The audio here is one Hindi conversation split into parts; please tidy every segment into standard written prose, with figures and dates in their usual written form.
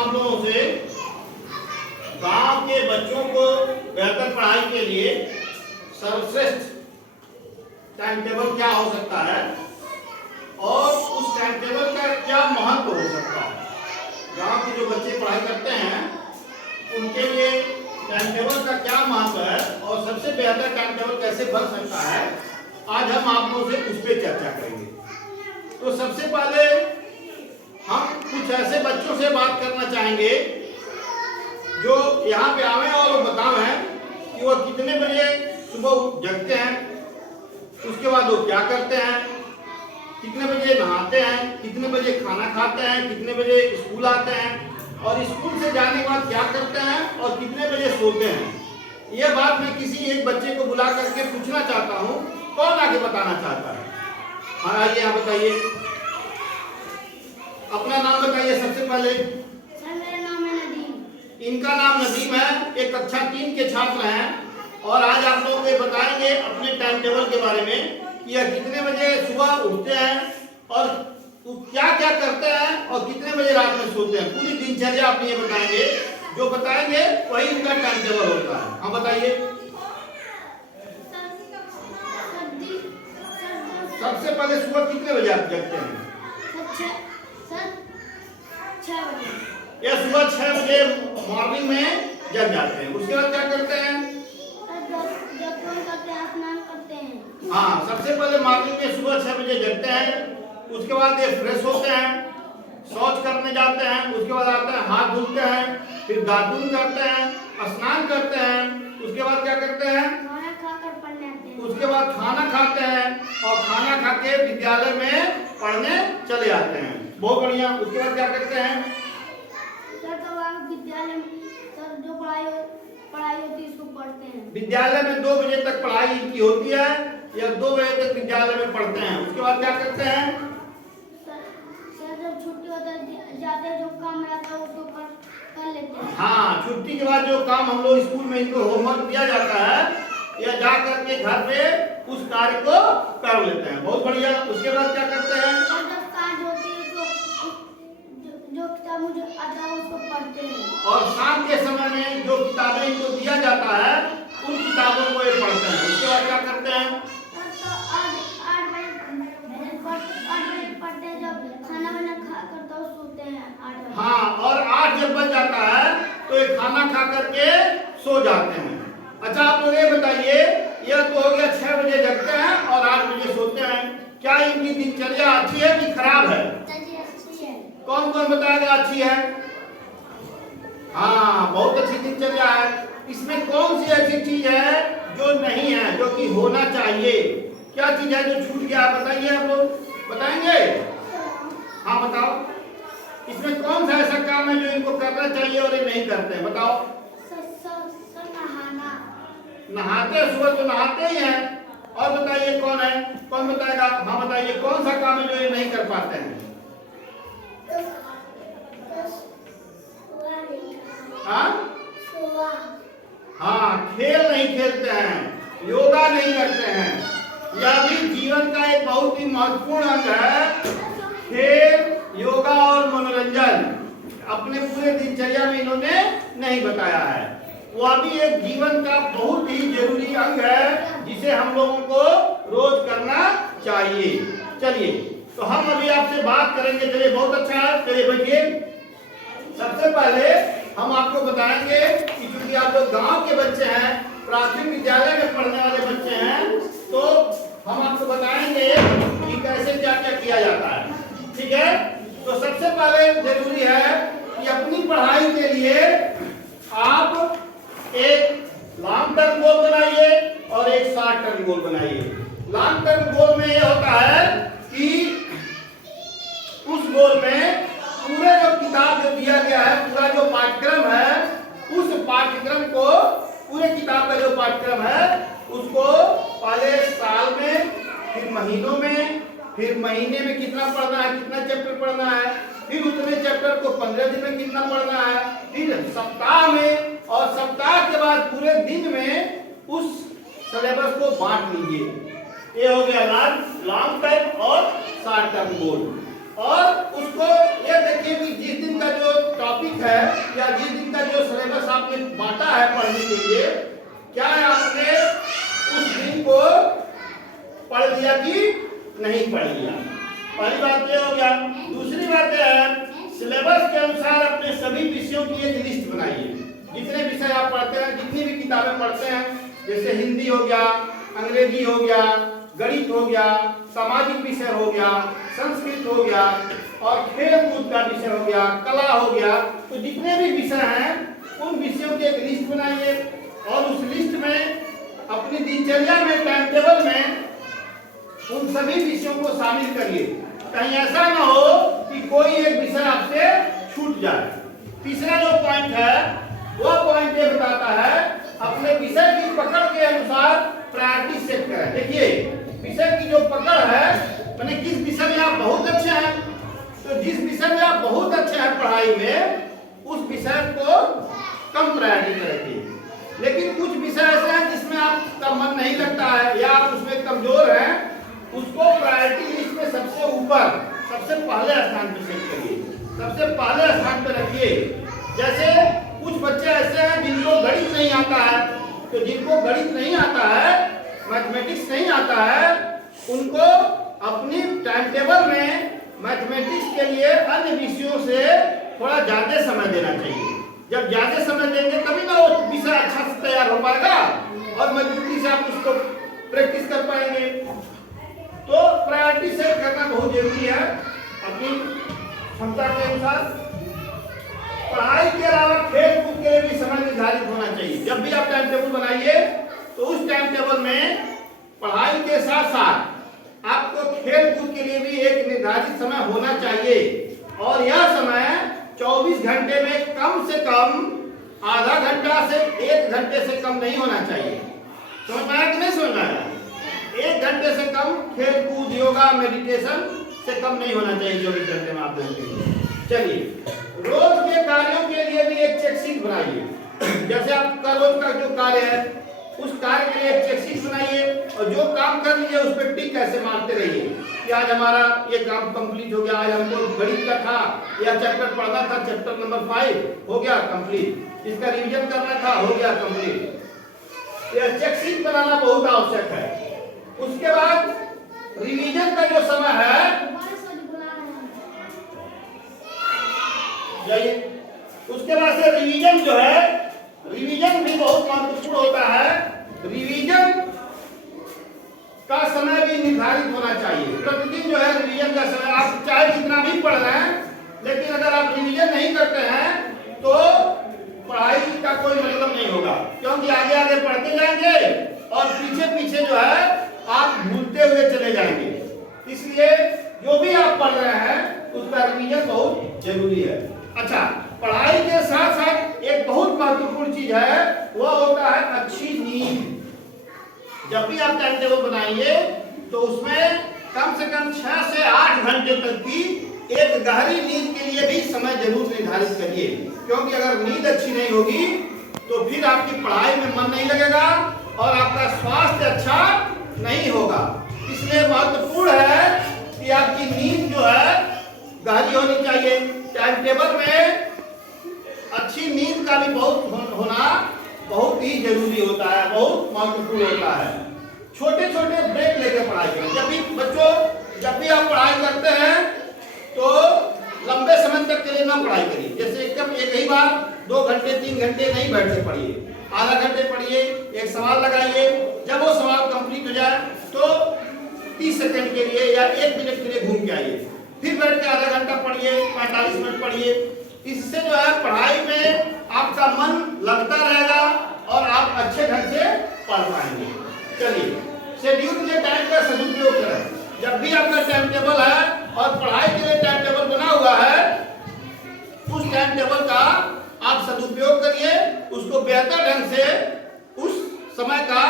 आप लोगों से गांव के बच्चों को बेहतर पढ़ाई के लिए सर्वश्रेष्ठ टाइम टेबल क्या हो सकता है और उस टाइम टेबल का क्या महत्व हो सकता है। गांव के जो बच्चे पढ़ाई करते हैं उनके लिए टाइम टेबल का क्या महत्व है और सबसे बेहतर टाइम टेबल कैसे बन सकता है, आज हम आप लोगों से उस पर चर्चा करेंगे। तो सबसे पहले हम कुछ ऐसे बच्चों से बात करना चाहेंगे जो यहाँ पे आवे और वो बतावें कि वो कितने बजे सुबह जगते हैं, उसके बाद वो क्या करते हैं, कितने बजे नहाते हैं, कितने बजे खाना खाते हैं, कितने बजे स्कूल आते हैं और स्कूल से जाने के बाद क्या करते हैं और कितने बजे सोते हैं। ये बात मैं किसी एक बच्चे को बुला करके पूछना चाहता हूँ, कौन आगे बताना चाहता है? हाँ आइए, यहाँ बताइए, अपना नाम बताइए सबसे पहले। सर मेरा नाम है नदीम। इनका नाम नदीम है, एक कक्षा 3 के छात्र हैं और आज आप लोगों को बताएंगे अपने टाइम टेबल के बारे में कि यह कितने बजे सुबह उठते हैं और क्या क्या करते हैं और कितने बजे रात में सोते हैं। पूरी दिनचर्या अपनी ये बताएंगे, जो बताएंगे वही इनका टाइम टेबल होता है। हाँ बताइए, सबसे पहले सुबह कितने बजे आप जगते हैं? सर 6 बजे। या सुबह 6 बजे मॉर्निंग में जग जाते हैं। उसके बाद क्या करते हैं? स्नान करते हैं। हाँ, सबसे पहले मॉर्निंग में सुबह 6 बजे जगते हैं। उसके बाद ये फ्रेश होते हैं, शौच करने जाते हैं, उसके बाद आते हैं, हाथ धुलते हैं, फिर दातून करते हैं, स्नान करते हैं। उसके बाद क्या करते हैं? खाना खाकर पढ़ने आते हैं। उसके बाद खाना खाते हैं और खाना खा के विद्यालय में पढ़ने चले आते हैं। बहुत बढ़िया। उसके बाद क्या करते हैं? सर तो वहाँ विद्यालय में सर जो पढ़ाई होती है उसको पढ़ते हैं। विद्यालय में 2 बजे तक पढ़ाई की होती है या 2 बजे तक विद्यालय में पढ़ते हैं। उसके बाद क्या करते हैं? सर जब छुट्टी होता है जाते हैं, जो काम रहता है उसको कर लेते हैं। हाँ, छुट्टी के बाद जो काम हम लोग स्कूल में इनको होमवर्क दिया जाता है या जा करके घर पे उस कार्य को कर लेते हैं। बहुत बढ़िया। उसके बाद क्या करते हैं? और जब कार्य होती है तो जो किताब मुझे आता है उसको पढ़ते हैं। और शाम के समय में जो किताबें इनको दिया जाता है उन किताबों को ये पढ़ते हैं। उसके बाद क्या करते हैं? तो 8 बजे पढ़ते हैं, जब खाना वाना खा कर तो सोते हैं 8 बजे। हाँ, और 8 जब बज जाता है तो ये खाना खा करके सो जाते हैं। अच्छा, आप लोग ये बताइए, यह तो हो गया 6 बजे जगते हैं और 8 बजे सोते हैं। क्या इनकी दिनचर्या अच्छी है कि खराब है? अच्छी है। कौन कौन बताएगा अच्छी है? हाँ, बहुत अच्छी दिनचर्या है। इसमें कौन सी ऐसी चीज है जो नहीं है, जो कि होना चाहिए? क्या चीज है जो छूट गया? बताइए, आप लोग बताएंगे? हाँ बताओ, इसमें कौन सा ऐसा काम है जो इनको करना चाहिए और ये नहीं करते हैं? बताओ। नहाना। नहाते हैं, सुबह तो नहाते ही हैं। और बताइए कौन है, कौन बताएगा? हाँ बताइए, कौन सा काम है जो ये नहीं कर पाते हैं? हाँ, खेल नहीं खेलते हैं, योगा नहीं करते हैं। यह भी जीवन का एक बहुत ही महत्वपूर्ण अंग है। खेल, योगा और मनोरंजन अपने पूरे दिनचर्या में इन्होंने नहीं बताया है। वह भी एक जीवन का बहुत ही जरूरी अंग है जिसे हम लोगों को रोज करना चाहिए। चलिए, तो हम अभी आपसे बात करेंगे। चलिए, बहुत अच्छा है, चलिए बैठिए। सबसे पहले हम आपको बताएंगे कि क्योंकि आप लोग गांव के बच्चे हैं, प्राथमिक विद्यालय में पढ़ने वाले बच्चे हैं, तो हम आपको बताएंगे कि कैसे क्या क्या किया जाता है। ठीक है? तो सबसे पहले जरूरी है कि अपनी पढ़ाई के लिए आप एक लॉन्ग टर्म गोल बनाइए और एक शॉर्ट टर्म गोल बनाइए। लॉन्ग टर्म गोल में यह होता है कि उस गोल में पूरे जो किताब जो दिया गया है, पूरा जो पाठ्यक्रम है, उस पाठ्यक्रम को, पूरे किताब का जो पाठ्यक्रम है उसको पहले साल में, फिर महीनों में, फिर महीने में कितना पढ़ना है, कितना चैप्टर पढ़ना है, फिर उतने चैप्टर को 15 दिन में कितना पढ़ना है, फिर सप्ताह में, और सप्ताह के बाद पूरे दिन में उस सिलेबस को बांट लीजिए। ये हो गया लॉन्ग टर्म और शॉर्ट टर्म गोल। और उसको ये देखिए कि जिस दिन का जो टॉपिक टॉपिक है या जिस दिन का जो सिलेबस आपने बांटा है पढ़ने के लिए, क्या आपने उस दिन को पढ़ लिया कि नहीं पढ़ लिया? पहली बात ये हो गया। दूसरी बात यह है, सिलेबस के अनुसार अपने सभी विषयों की एक लिस्ट बनाइए। जितने विषय आप पढ़ते हैं, जितनी भी किताबें पढ़ते हैं, जैसे हिंदी हो गया, अंग्रेजी हो गया, गणित हो गया, सामाजिक विषय हो गया, संस्कृत हो गया और खेल कूद का विषय हो गया, कला हो गया, तो जितने भी विषय हैं उन विषयों की एक लिस्ट बनाइए और उस लिस्ट में अपनी दिनचर्या में, टाइम टेबल में उन सभी विषयों को शामिल करिए। कहीं ऐसा ना हो कि कोई एक विषय आपसे छूट जाए। तीसरा जो पॉइंट है वह पॉइंट ये बताता है, अपने विषय की पकड़ के अनुसार प्रायोरिटी सेट करें। देखिए, विषय की जो पकड़ है, माने किस विषय में आप बहुत अच्छे हैं, तो जिस विषय में आप बहुत अच्छे हैं पढ़ाई में, उस विषय को कम प्रायोरिटी करेंगे। लेकिन कुछ विषय ऐसे हैं जिसमें आपका मन नहीं लगता है या आप उसमें कमजोर हैं, उसको प्रायोरिटी लिस्ट में सबसे ऊपर, सबसे पहले स्थान पर सेट करिए, सबसे पहले स्थान पर रखिए। जैसे कुछ बच्चे ऐसे हैं जिनको गणित नहीं आता है, तो जिनको गणित नहीं आता है, मैथमेटिक्स नहीं आता है, उनको अपनी टाइम टेबल में मैथमेटिक्स के लिए अन्य विषयों से थोड़ा ज्यादा समय देना चाहिए। जब ज्यादा समय देंगे तभी ना वो विषय अच्छा से तैयार हो पाएगा और मजबूती से आप उसको प्रैक्टिस कर पाएंगे। तो प्रायोरिटी सेट करना बहुत जरूरी है अपनी क्षमता के अनुसार। पढ़ाई के अलावा खेल कूद के लिए भी समय निर्धारित होना चाहिए। जब भी आप टाइम टेबल बनाइए तो उस टाइम टेबल में पढ़ाई के साथ साथ आपको खेल कूद के लिए भी एक निर्धारित समय होना चाहिए और यह समय 24 घंटे में कम से कम आधा घंटा से 1 घंटे से कम नहीं होना चाहिए। समझ में आया कि नहीं समझ में आया? 1 घंटे से कम खेल कूद, योगा, मेडिटेशन से कम नहीं होना चाहिए 24 घंटे में आप देखेंगे। चलिए, रोज के कार्यों के लिए भी एक चेक शीट बनाइए। जैसे आपका रोज का जो कार्य है उस कार्य के लिए एक चेक शीट बनाइए और जो काम कर लीजिए उस पर टिक कैसे मारते रहिए कि आज हमारा ये काम कंप्लीट हो गया, आज हमको गणित का था या चैप्टर पढ़ना था, चैप्टर नंबर 5 हो गया कंप्लीट, इसका रिवीजन करना था, हो गया कंप्लीट। यह चेक शीट बनाना बहुत आवश्यक है। उसके बाद रिवीजन का जो समय है, जाइए, उसके बाद से रिवीजन जो है, रिवीजन भी बहुत महत्वपूर्ण होता है। रिवीजन का समय भी निर्धारित होना चाहिए। प्रतिदिन जो है रिवीजन का समय, आप चाहे जितना भी पढ़ रहे हैं, लेकिन अगर आप रिवीजन नहीं करते हैं तो पढ़ाई का कोई मतलब नहीं होगा, क्योंकि आगे आगे पढ़ते जाएंगे और पीछे पीछे जो है आप भूलते हुए चले जाएंगे। इसलिए जो भी आप पढ़ रहे हैं उसका रिवीजन बहुत जरूरी है। अच्छा, पढ़ाई के साथ साथ एक बहुत महत्वपूर्ण चीज है, वह होता है अच्छी नींद। जब भी आप टाइम टेबल बनाइए तो उसमें कम से कम 6 से 8 घंटे तक की एक गहरी नींद के लिए भी समय जरूर निर्धारित करिए, क्योंकि अगर नींद अच्छी नहीं होगी तो फिर आपकी पढ़ाई में मन नहीं लगेगा और आपका स्वास्थ्य अच्छा नहीं होगा। इसलिए महत्वपूर्ण है कि आपकी नींद जो है गहरी होनी चाहिए। टाइम टेबल में अच्छी नींद का भी बहुत होना बहुत ही जरूरी होता है, बहुत महत्वपूर्ण होता है। छोटे छोटे ब्रेक लेके पढ़ाई करें। जब भी बच्चों, जब भी आप पढ़ाई करते हैं तो लंबे समय तक के लिए ना पढ़ाई करिए। जैसे एकदम एक ही बार 2 घंटे 3 घंटे नहीं बैठ के पढ़िए, आधा घंटे पढ़िए, एक सवाल लगाइए, जब वो सवाल कंप्लीट हो जाए तो 30 सेकंड के लिए या 1 मिनट के लिए घूम के आइए, फिर बैठ के आधा घंटा पढ़िए, 45 मिनट पढ़िए। इससे जो है पढ़ाई में आपका मन लगता रहेगा और आप अच्छे ढंग से पढ़ पाएंगे। चलिए, शेड्यूल के टाइम का सदुपयोग करें। जब भी आपका टाइम टेबल है और पढ़ाई के लिए टाइम टेबल बना हुआ है, उस टाइम टेबल का आप सदुपयोग करिए, उसको बेहतर ढंग से उस समय का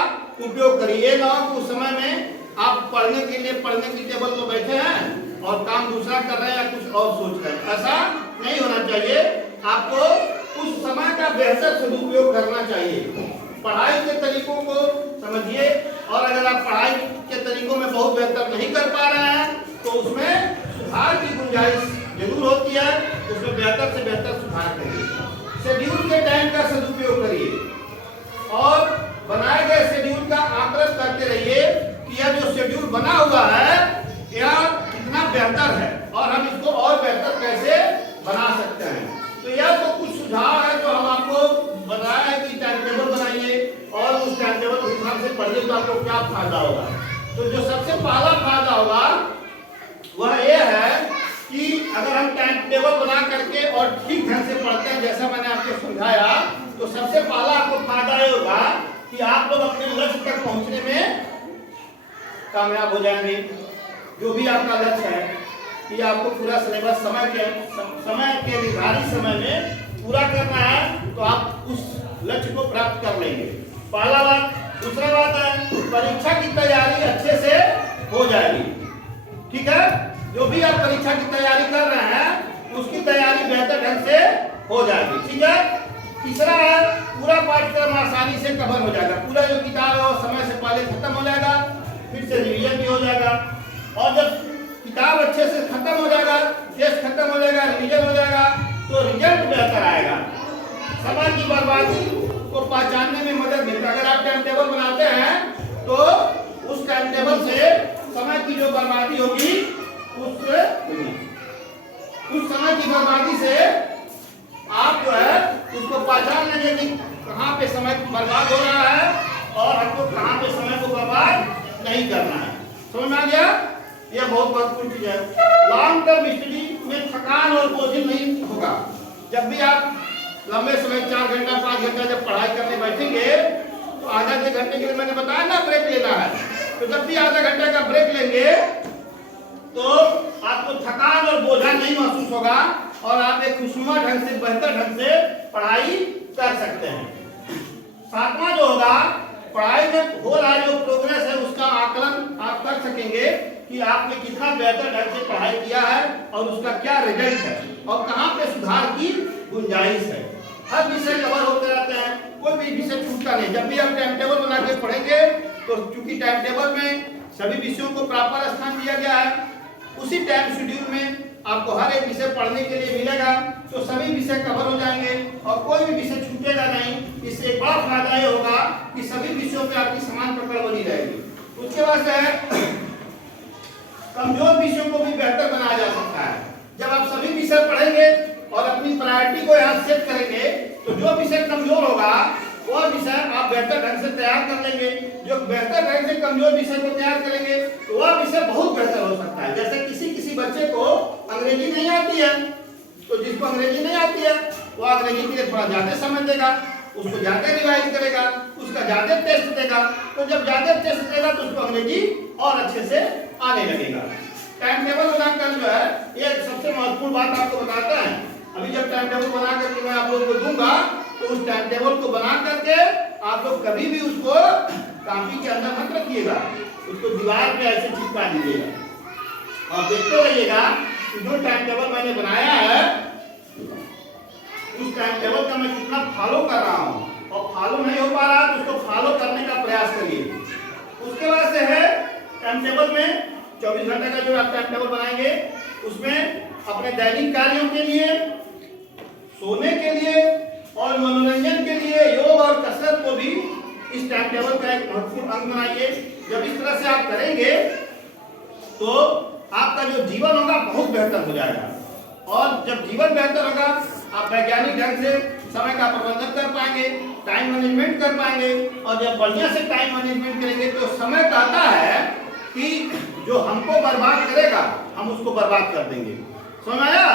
उपयोग करिए। ना उस समय में आप पढ़ने के लिए पढ़ने की टेबल पर बैठे हैं और काम दूसरा कर रहे हैं या कुछ और सोच रहे हैं, ऐसा नहीं होना चाहिए। आपको उस समय का बेहतर सदुपयोग करना चाहिए। पढ़ाई के तरीकों को समझिए और अगर आप पढ़ाई के तरीकों में बहुत बेहतर नहीं कर पा रहे हैं तो उसमें सुधार की गुंजाइश जरूर होती है, उसमें बेहतर से बेहतर सुधार करिए। आपको क्या फायदा होगा। तो जो सबसे पहला फायदा होगा वह यह है कि अगर हम टाइम टेबल बना करके और ठीक ढंग से पढ़ते हैं, जैसा मैंने आपको समझाया, तो सबसे पहला आपको फायदा ये होगा कि आप लोग अपने लक्ष्य तक पहुंचने में कामयाब हो जाएंगे। जो भी आपका लक्ष्य है कि आपको पूरा सिलेबस समय के निर्धारित समय में पूरा करना है, तो आप उस लक्ष्य को प्राप्त कर लेंगे। पहला बात। दूसरा बात है परीक्षा की तैयारी अच्छे से हो जाएगी। ठीक है, जो भी आप परीक्षा की तैयारी कर रहे हैं उसकी तैयारी बेहतर ढंग से हो जाएगी। ठीक है। तीसरा है पूरा पाठ्यक्रम आसानी से कवर हो जाएगा। पूरा जो किताब है वो समय से पहले खत्म हो जाएगा, फिर से रिवीजन भी हो जाएगा। और जब किताब अच्छे से खत्म हो जाएगा, टेस्ट खत्म हो जाएगा, रिवीजन हो जाएगा, तो रिजल्ट बेहतर आएगा। समय की बर्बादी को पहचानने में मदद मिलती है। अगर आप टाइम टेबल बनाते हैं तो उस टाइम टेबल से समय की जो बर्बादी होगी उस समय की बर्बादी से आप जो है उसको पहचान लेंगे कि कहाँ पे समय बर्बाद हो रहा है और हमको कहाँ पे समय को बर्बाद नहीं करना है। समझ में आ गया? यह बहुत महत्वपूर्ण चीज है। लॉन्ग टर्म स्टडी में थकान और बोझिल नहीं होगा। जब भी आप लंबे समय 4 घंटा 5 घंटा जब पढ़ाई करने बैठेंगे तो आधा 1 घंटे के लिए मैंने बताया ना ब्रेक लेना है। तो जब भी आधा घंटे का ब्रेक लेंगे तो आपको थकान और बोझा नहीं महसूस होगा और आप एक खुशनुमा ढंग से बेहतर ढंग से पढ़ाई कर सकते हैं। सातवां जो होगा, पढ़ाई में हो रहा जो प्रोग्रेस है उसका आकलन आप कर सकेंगे कि आपने कितना बेहतर ढंग से पढ़ाई किया है और उसका क्या रिजल्ट है और कहाँ पे सुधार की गुंजाइश है। हर विषय कवर होते रहते हैं, कोई भी विषय छूटता नहीं। जब भी आप टाइम टेबल बना के पढ़ेंगे तो चूंकि टाइम टेबल में सभी विषयों को प्रॉपर स्थान दिया गया है, उसी टाइम शेड्यूल में आपको हर एक विषय पढ़ने के लिए मिलेगा, तो सभी विषय कवर हो जाएंगे और कोई भी विषय छूटेगा नहीं। इससे एक बड़ा फायदा ये होगा कि सभी विषयों पे आपकी समान पकड़ बनी रहेगी। उसके बाद से कमजोर विषयों को भी बेहतर बनाया जा सकता है। जब आप सभी विषय पढ़ेंगे और अपनी प्रायोरिटी को यहाँ सेट करेंगे तो जो विषय कमजोर होगा वह विषय आप बेहतर ढंग से तैयार कर लेंगे। जो बेहतर ढंग से कमजोर विषय को तैयार करेंगे तो वह विषय बहुत बेहतर हो सकता है। जैसे किसी बच्चे को अंग्रेजी नहीं आती है, तो जिसको अंग्रेजी नहीं आती है वो अंग्रेजी के लिए थोड़ा ज्यादा समय देगा, उसको ज्यादा रिवाइज करेगा, उसका ज्यादा टेस्ट देगा। तो जब ज्यादा टेस्ट देगा तो उसको अंग्रेजी और अच्छे से आने लगेगा। टाइम टेबल बनाकर जो है ये सबसे महत्वपूर्ण बात आपको बताता है। अभी जब टाइम टेबल बना करके मैं आप लोगों को दूंगा तो उस टाइम टेबल को बना करके आप लोग कभी भी उसको कॉपी के अंदर मत रखिएगा, उसको दीवार पे ऐसे चिपका दीजिएगा और देखते रहिएगा कि जो टाइम टेबल मैंने बनाया है उस टाइम टेबल का मैं कितना फॉलो कर रहा हूँ। और फॉलो नहीं हो पा रहा तो उसको फॉलो करने का प्रयास करिए। उसके बाद से है टाइम टेबल में 24 घंटे का जो आप टाइम टेबल बनाएंगे उसमें अपने दैनिक कार्यों के लिए, सोने के लिए और मनोरंजन के लिए योग और कसरत को भी इस टाइम टेबल का एक महत्वपूर्ण अंग बनाइए। जब इस तरह से आप करेंगे तो आपका जो जीवन होगा बहुत बेहतर हो जाएगा। और जब जीवन बेहतर होगा आप वैज्ञानिक ढंग से समय का प्रबंधन कर पाएंगे, टाइम मैनेजमेंट कर पाएंगे। और जब बढ़िया से टाइम मैनेजमेंट करेंगे तो समय कहता है कि जो हमको बर्बाद करेगा हम उसको बर्बाद कर देंगे। समझ आया?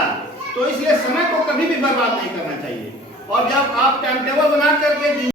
तो इसलिए समय को कभी भी बर्बाद नहीं करना चाहिए। और जब आप टाइम टेबल बना करके